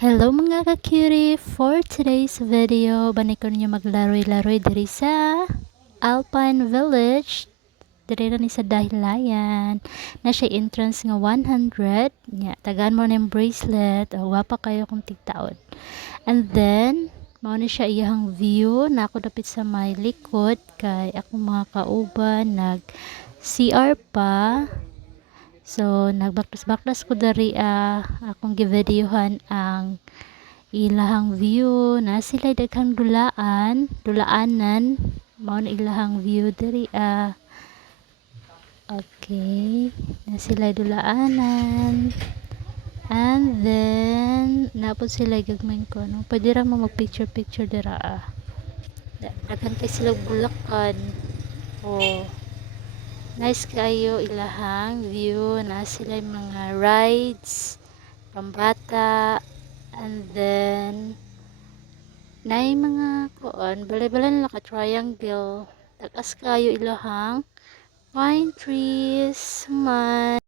Hello mga ka-cutie! For today's video, banay ko ninyo maglaroy-laroy diri sa Alpine Village. Diri na ni sa Dahilayan. Na siya entrance nga 100. Nya, tagaan mo na yung bracelet. O, wapa kayo kung tigtaon. And then, mao ni siya iyang view. Na ako dapit sa may likod. Kay akong mga kauban nag CR pa. So, nagbaklas-baklas ko dari akong givideohan ang ilahang view na sila daghang dulaanan mao na ilahang view diri okay, na sila dulaanan, and then napod sila gagmay ko no pwede ra mo mag picture dira daghan kay sila bulakan. Oh, nice kayo ilahang view na sila mga rides pambata, and then nay mga kuan balay-balay na naka-triangle tagas kayo ilahang pine trees man.